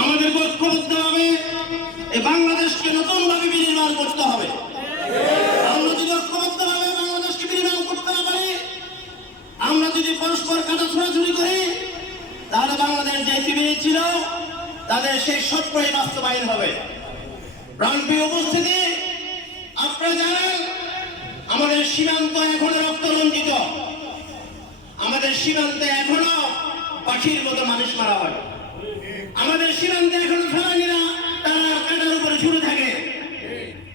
আমাদের ঐক্যবদ্ধভাবে এই বাংলাদেশকে নতুন ভাবে বিনির্মাণ করতে হবে। আমরা যদি ঐক্যবদ্ধভাবে বাংলাদেশকে বিনির্মাণ করতে না পারি, আমরা যদি পরস্পর কাটা ছোড়াছুড়ি করি, তাহলে বাংলাদেশ যে পৃথিবী ছিল তাদের সেই স্বপ্নই বাস্তবায়ন হবে। প্রাণপ্রিয় উপস্থিতি, আপনারা জানেন আমাদের সীমান্ত এখনো রক্ত রঞ্জিত। আমাদের সীমান্তে এখনো পাখির মতো মানুষ মারা হয়। আমাদের সীমান্তে এখনো ফেলানিরা তারা কাটার উপরে ছুটে থাকে।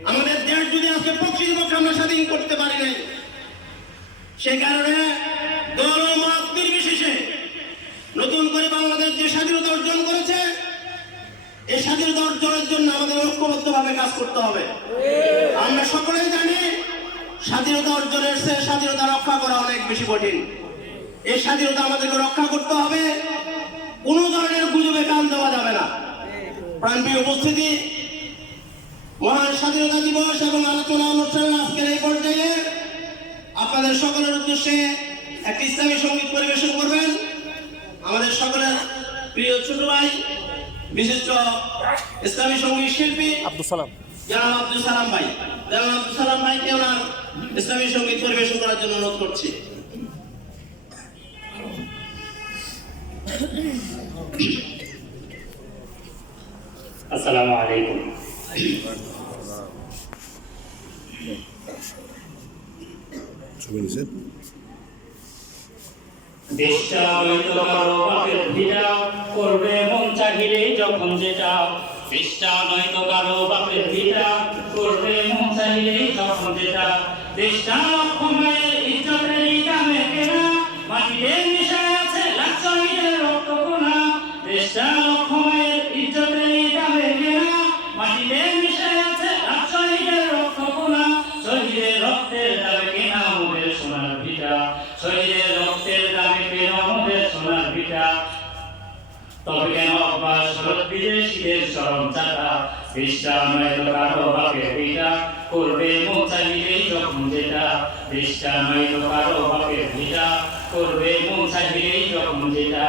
আমাদের দেশ যদি আজকে প্রকৃতপক্ষে আমরা স্বাধীন করতে পারি নাই, সেই কারণে দল ও মত নির্বিশেষে নতুন করে বাংলাদেশ যে স্বাধীনতা অর্জন করেছে, এই স্বাধীনতা অর্জনের জন্য আমাদের ঐক্যবদ্ধভাবে কাজ করতে হবে। আমরা সকলেই জানি স্বাধীনতা অর্জনের চেয়ে স্বাধীনতা রক্ষা করা অনেক বেশি কঠিন। এই স্বাধীনতা আমাদেরকে রক্ষা করতে হবে, কোন ধরনের গুজবে কান দেওয়া যাবে না। প্রাণপ্রিয় উপস্থিতি, মহান স্বাধীনতা দিবস এবং আলোচনা অনুষ্ঠানের আজকের এই পর্যায়ে আপনাদের সকলের উদ্দেশ্যে একটি ইসলামী সঙ্গীত পরিবেশন করবেন আমাদের সকলের প্রিয় ছোট ভাই, বিশিষ্ট ইসলামী সঙ্গীত শিল্পী জনাব আব্দুল সালাম ভাই। জনাব আব্দুল সালাম ভাইকে ওনার ইসলামী সঙ্গীত পরিবেশন করার জন্য অনুরোধ করছি। আসসালামু আলাইকুম। দেশটা হয়তো কারো বাপের ভিটা, করবে মন চাহিলে যখন যেটা। দেশটা নয়তো কারো বাপের ভিটা, করবে মন চাহিলে যখন যেটা। দেশটা লক্ষ মায়ের ইজ্জতের দামে কেনা, মাটিতে মিশে আছে লাখ শহীদের রক্ত কোনা। দেশটা লক্ষ মায়ের ইজ্জতের দামে কেনা, মাটিতে মিশে আছে লাখ শহীদের রক্ত কোনা। শহীদের রক্তের দামে কেনা আমাদের সোনার ভিটা, শহীদের রক্তের দামে কেনা আমাদের সোনার ভিটা। তবে কেন অভ্যাস হলো বিদেশিদের চরম চাটা। দেশটা নয়তো কারো বাপের ভিটা, করবে মন চাহিলেই যখন যেটা। দেশটা নয়তো কারো বাপের ভিটা, করবে মন চাহিলেই যখন যেটা।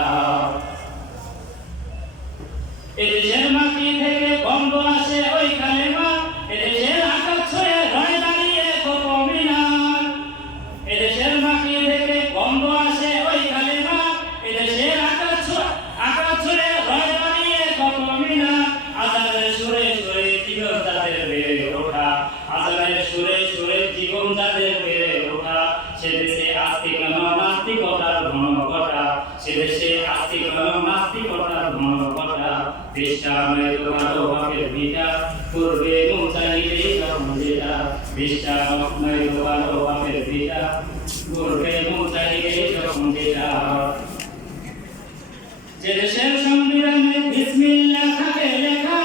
এদেশের মাটি থেকে বন্ধ আসে ওই কালেমা, এদেশের আকাশ ছুঁয়ে রয় দাঁড়িয়ে কত মিনার। এদেশের মাটি থেকে বন্ধ আসে ওই কালেমা, এদেশের আকাশ ছুঁয়ে রয় দাঁড়িয়ে কত মিনার। আজানের সুরে সুরে জীবন তাদের বেড়ে ওঠা, আজানের সুরে সুরে জীবন তাদের বেড়ে ওঠা। সে দেশে আস্তিক নাস্তিকতার ঘন ঘটা, সে দেশে আস্তিক নাস্তিকতার ঘন ঘটা। দেশটা নয়তো কারো বাপের ভিটা, করবে মন চাহিলেই যখন যেটা। দেশটা নয়তো কারো বাপের ভিটা, করবে মন চাহিলেই যখন যেটা। যে দেশের সংবিধানে বিসমিল্লাহ থাকে লেখা,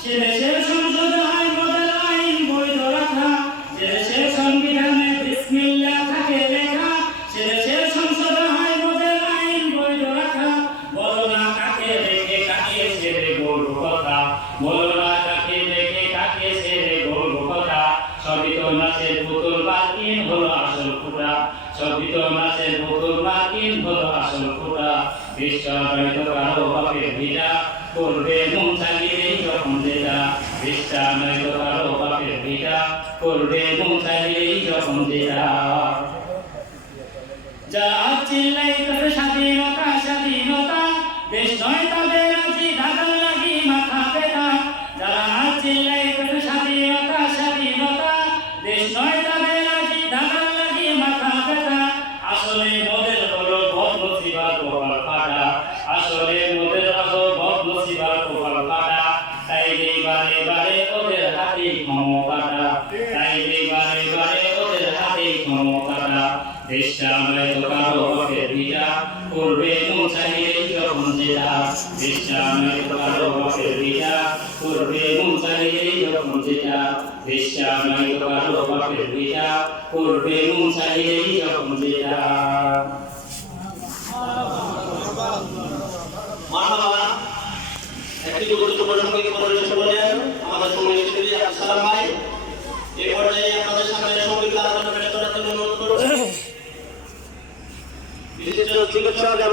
সে দেশের সংসদ হয় মদের আইন বৈধ রাখা। যে দেশের সংবিধানে বিসমিল্লাহ থাকে লেখা, সে দেশের সংসদ হয় মদের আইন বৈধ রাখা। বলো না কাকে দেখে কাকে ছেড়ে বলবো কথা, বলো না কাকে দেখে কাকে ছেড়ে বলবো কথা। সবই তো নাচের পুতুল বাকিন হলো আসল ফুটা, সবই তো নাচের পুতুল বাকিন হলো আসল ফুটা। দেশটা নয়তো কারো বাপের ভিটা, করবে মন চাহিলেই যখন যেটা। দেশটা নয়তো কারো বাপের ভিটা, করবে মন চাহিলেই যখন যেটা। যা চিল্লাই তবে স্বাধীনতা স্বাধীনতা, দেশ নয় তাদের আজি ঢাকার লাগি মাথা পেটা। যারা চিল্লাই তবে স্বাধীনতা স্বাধীনতা, দেশ নয় তাদের আজি ঢাকার লাগি মাথা পেটা। আসলে মোদের হলো বদনসিবার কপাল ফাটা, আসলে মোদের হলো বদনসিবার কপাল ফাটা। তাই বারে বারে ওদের হাতে ক্ষমতাটা, তাই বারে বারে ওদের হাতে ক্ষমতাটা। দেশটা নয়তো কারো বাপের ভিটা, করবে মন চাহিলেই যখন যেটা। দেশটা নয়তো কারো বাপের ভিটা, করবে মন চাহিলেই যখন যেটা। দেশটা নয়তো কারো বাপের ভিটা, করবে মন চাহিলেই যখন যেটা। মারহাবা। একটি গুরুত্বপূর্ণ সঙ্গীত পরিবেশন করলেন আমাদের সঙ্গীত শিল্পী আব্দুল সালাম ভাই। এই পর্যায়ে আপনাদের সামনে সঙ্গীত আলোচনা পেশ করার জন্য অনুরোধ করছি বিশিষ্ট চিকিৎসক